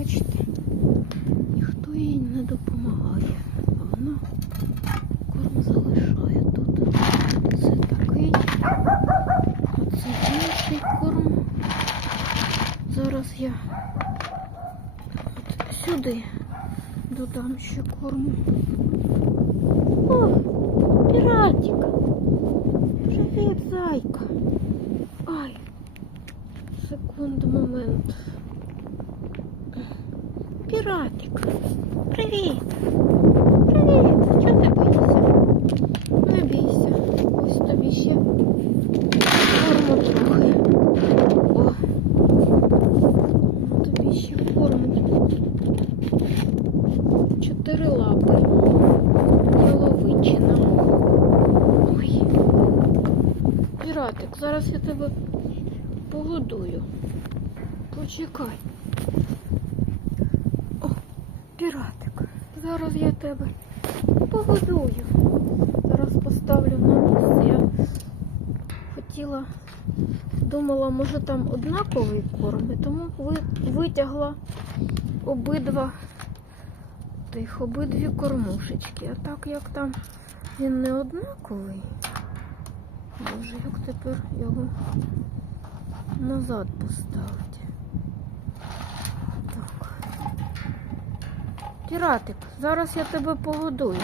бачите? Ніхто їй не допомагає. Вона корм залишає тут. Це такий. А це інший корм. Зараз я от сюди додам ще корму. О, піратик. Привіт, зайка. Ай. Секунду, момент. Піратик. Привіт. Привіт. Чого ти боїшся? Не бійся. Ось тобі ще корму трохи. О. Тобі ще корму. Чотири лапи. Яловичина. Ой. Піратик, зараз я тебе погодую. Почекай. Піратик, зараз я тебе погодую. Зараз поставлю на місце. Я хотіла, думала, може там однаковий корм, і тому витягла обидва тих обидві кормушечки. А так як там він не однаковий. Боже, як тепер його назад поставити? Піратик, зараз я тебе погодую.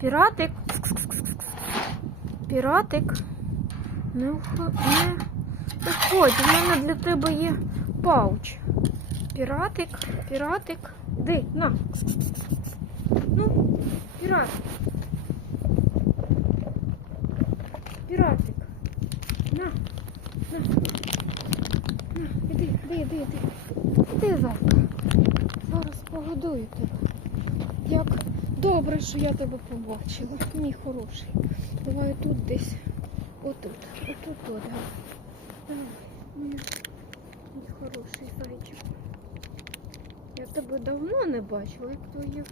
Піратик. Піратик. Не, виходь, у мене для тебе є пауч. Піратик, піратик. Ди, на. Ну, піратик. Піратик. На, на. Іди, іди, іди, іди. Іди, зайка. Зараз погодую тебе. Як добре, що я тебе побачила. Мій хороший. Давай тут десь. Отут. Отут, от, да. Мій, мій хороший зайчик. Я тебе давно не бачила, як твоє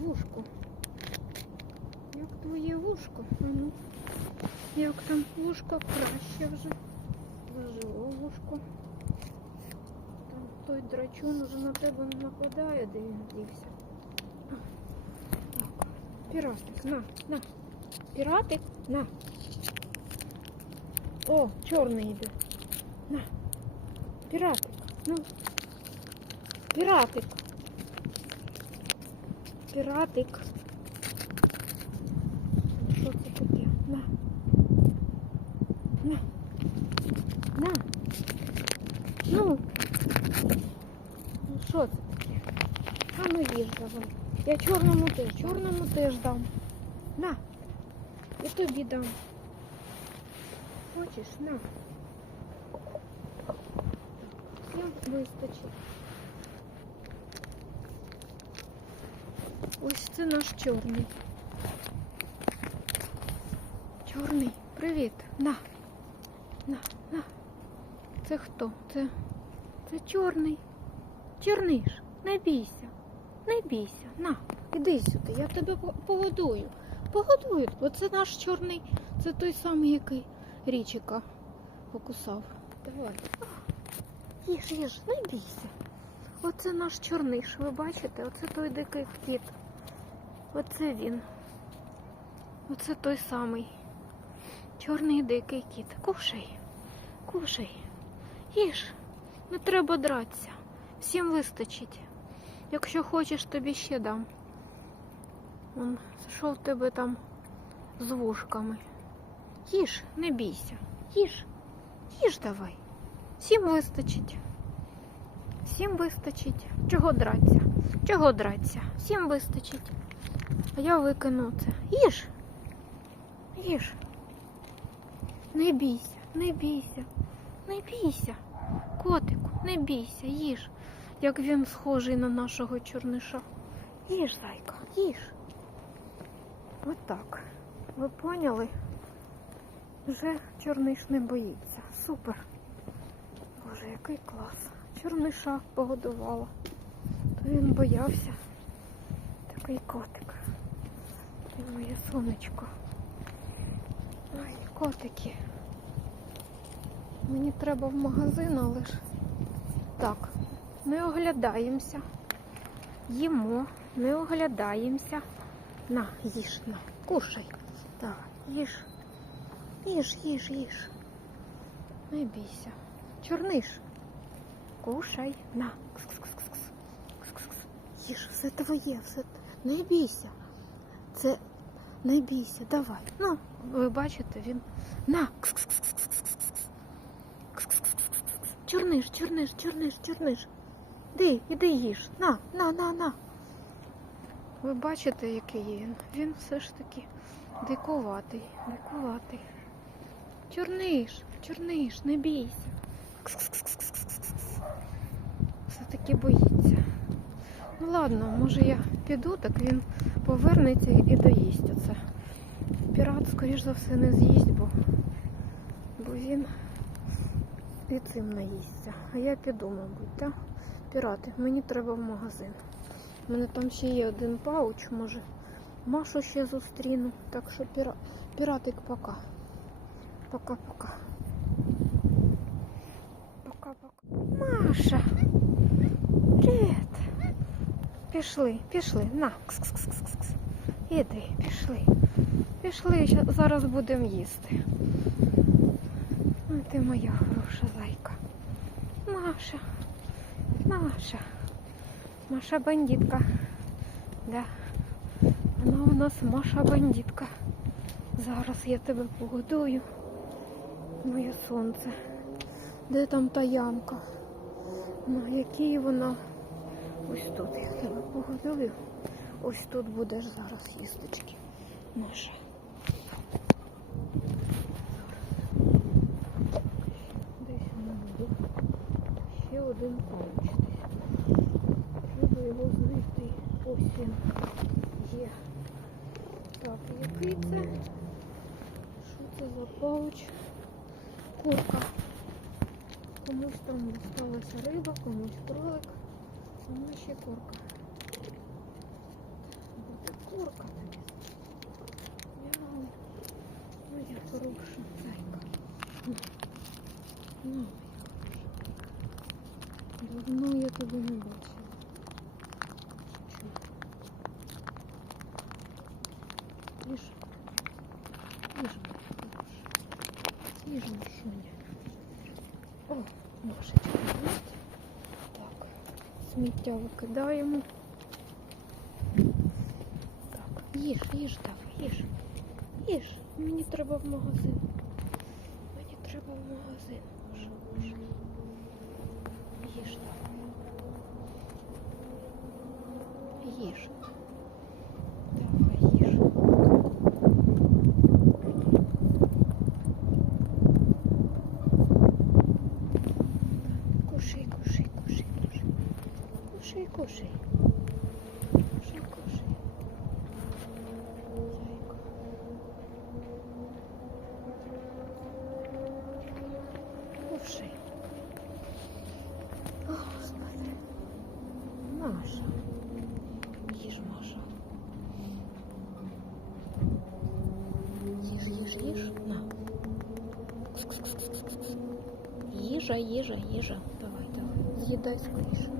вушко. Як твоє вушко? А ну. Як там вушко краще вже. Зажило вушко. Той драчун уже на тебе не нападає, де він дівся. Піратик, на, на. Піратик, на. О, чорний йде. На. Піратик, ну. Піратик. Піратик. Що це таке? На. На. На. Ну. Ну що це таке? А ну їж давай. Я чорному теж, чорному теж дам. На. І тобі дам. Хочеш? На. Всім вистачить. Ось це наш чорний. Чорний, привіт. На. На, на. Це хто? Це. Це чорний. Чорниш, не бійся. Не бійся. На, іди сюди, я тебе по- погодую. Погодую. Оце наш чорний, це той самий, який річика покусав. Давай. Їж, їж, не бійся. Оце наш чорниш, ви бачите? Оце той дикий кіт. Оце він. Оце той самий. Чорний дикий кіт. Кушай. Кушай. Їж. Не треба дратися. Всім вистачить. Якщо хочеш, тобі ще дам. Он, що в тебе там з вушками? Їж, не бійся. Їж. Їж давай. Всім вистачить. Всім вистачить. Чого дратися? Чого дратися? Всім вистачить. А я викину це. Їж. Їж. Не бійся, не бійся, не бійся. Котику, не бійся, їж. Як він схожий на нашого чорниша. Їж, зайка, їж. Отак. Ви поняли? Вже чорниш не боїться. Супер. Боже, який клас. Чорниша погодувала. То він боявся. Такий котик. Ти моє сонечко. Ай, котики. Мені треба в магазин, але ж так, не оглядаємося. Їмо, не оглядаємося. На, їж, на, кушай. Так, їж. Їж, їж, їж. Не бійся. Чорниш. Кушай. На. Кс-кс-кс-кс. Кс-кс-кс. Їж, все твоє, все. Не бійся. Це не бійся, давай. Ну, ви бачите, він. На. Кс-кс-кс-кс-кс-кс. Кс-кс-кс-кс-кс. Чорниш, чорниш, чорниш, чорниш. Іди, іди їж. На, на, на, на. Ви бачите, який він? Він все ж таки дикуватий, дикуватий. Чорниш, чорниш, не бійся. Все-таки боїться. Ну ладно, може я піду, так він повернеться і доїсть оце. Пірат, скоріш за все, не з'їсть, бо, бо він і цим наїсться. А я піду, мабуть, так? Пірати, мені треба в магазин. У мене там ще є один пауч, може. Машу ще зустріну. Так що піра... піратик пока. Пока-пока. Пока-пока. Маша. Привіт. Пішли, пішли. На. Кс-кс-кс-кс-кс. Іди, пішли. Пішли, зараз будемо їсти. Ти моя хороша зайка. Маша. Маша. Маша бандитка. Да. Вона у нас Маша бандитка. Зараз я тебе погодую. Моє сонце. Де там та ямка? На якій вона? Ось тут я тебе погодую. Ось тут будеш зараз їстечки. Маша. Комусь там сталася риба, комусь кролик, комусь ще курка. Буде курка тобі. Мяу. Моя хороша зайка. Ну, Ну, моя хороша. Давно я тебе не бачила. Чого? Їж. Їж, моя хороша. Їж, Машуня. О, Ножички є. Так, сміття викидаємо. Так, їж, їж, давай, їж. Їж. Мені треба в магазин. Мені треба в магазин. Маша, Маша. Їж давай. Їж. Давай, їж. Кушай, кушай, кушай, кушай. Кушай, кушай. Кушай, кушай. Зайка. Кушай. О, Господи. Маша. Їж, Маша. Їж, їж, їж. На. Кс-кс-кс-кс-кс. Їжа, їжа, їжа. Давай, давай. З'їдай скоріше.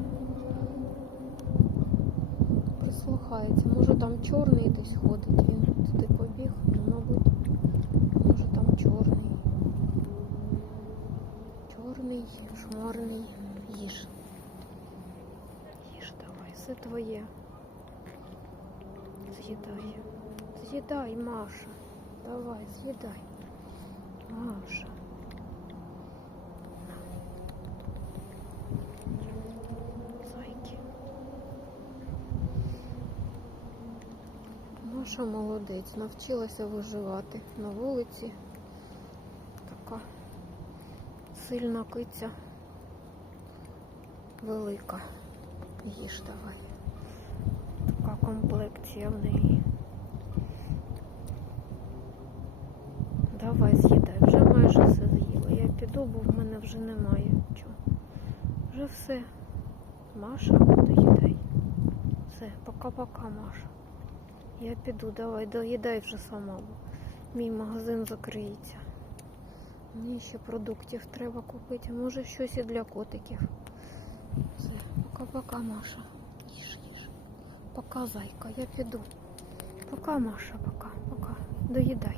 Прислухається. Може там чорний десь ходить. Він туди побіг, ну, мабуть. Може там чорний. Чорний, шморний. Їж. Їж давай, все твоє. З'їдай. З'їдай, Маша. Давай, з'їдай. Маша. Маша молодець, навчилася виживати на вулиці. Така сильна киця. Велика. Їж давай. Така комплекція в неї. Давай з'їдай, вже майже все з'їла. Я піду, бо в мене вже немає чого. Вже все. Маша, доїдай. Все, пока-пока, Маша. Я піду, давай, доїдай вже сама, мій магазин закриється. Мені ще продуктів треба купити. Може щось і для котиків. Все, пока-пока, Маша. Їж, їж. Пока, зайка, я піду. Пока, Маша, пока, пока. Доїдай.